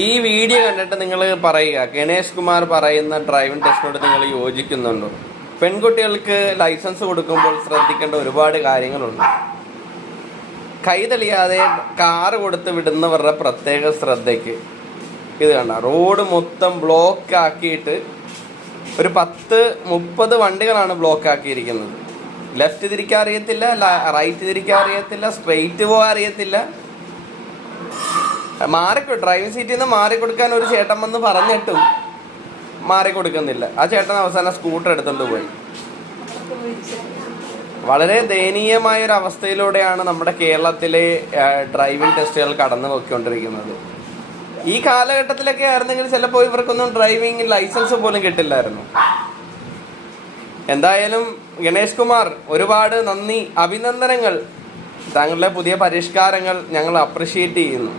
ഈ വീഡിയോ കണ്ടിട്ട് നിങ്ങൾ പറയുക, ഗണേഷ് കുമാർ പറയുന്ന ഡ്രൈവിംഗ് ടെസ്റ്റിനോട് നിങ്ങൾ യോജിക്കുന്നുണ്ടോ? പെൺകുട്ടികൾക്ക് ലൈസൻസ് കൊടുക്കുമ്പോൾ ശ്രദ്ധിക്കേണ്ട ഒരുപാട് കാര്യങ്ങളുണ്ട്. കൈ തെളിയാതെ കാറ് കൊടുത്ത് വിടുന്നവരുടെ പ്രത്യേക ശ്രദ്ധയ്ക്ക് ഇത് കണ്ട, റോഡ് മൊത്തം ബ്ലോക്ക് ആക്കിയിട്ട് ഒരു 10-30 വണ്ടികളാണ് ബ്ലോക്ക് ആക്കിയിരിക്കുന്നത്. ലെഫ്റ്റ് തിരിക്കാൻ അറിയത്തില്ല, റൈറ്റ് തിരിക്കാൻ അറിയത്തില്ല, സ്ട്രെയിറ്റ് പോകാൻ അറിയത്തില്ല. ഡ്രൈവിംഗ് സീറ്റിൽ നിന്ന് മാറിക്കൊടുക്കാൻ ഒരു ചേട്ടൻ വന്ന് പറഞ്ഞിട്ടും മാറിക്കൊടുക്കുന്നില്ല. ആ ചേട്ടൻ അവസാനം സ്കൂട്ടർ എടുത്തുകൊണ്ട് പോയി. വളരെ ദയനീയമായൊരു അവസ്ഥയിലൂടെയാണ് നമ്മുടെ കേരളത്തിലെ ഡ്രൈവിംഗ് ടെസ്റ്റുകൾ കടന്നു പോയിക്കൊണ്ടിരിക്കുന്നത്. ഈ കാലഘട്ടത്തിലൊക്കെ ആയിരുന്നെങ്കിൽ ചിലപ്പോൾ ഇവർക്കൊന്നും ഡ്രൈവിംഗ് ലൈസൻസ് പോലും കിട്ടില്ലായിരുന്നു. എന്തായാലും ഗണേഷ് കുമാർ, ഒരുപാട് നന്ദി, അഭിനന്ദനങ്ങൾ. താങ്കളുടെ പുതിയ പരിഷ്കാരങ്ങൾ ഞങ്ങൾ അപ്രിഷ്യേറ്റ് ചെയ്യുന്നു.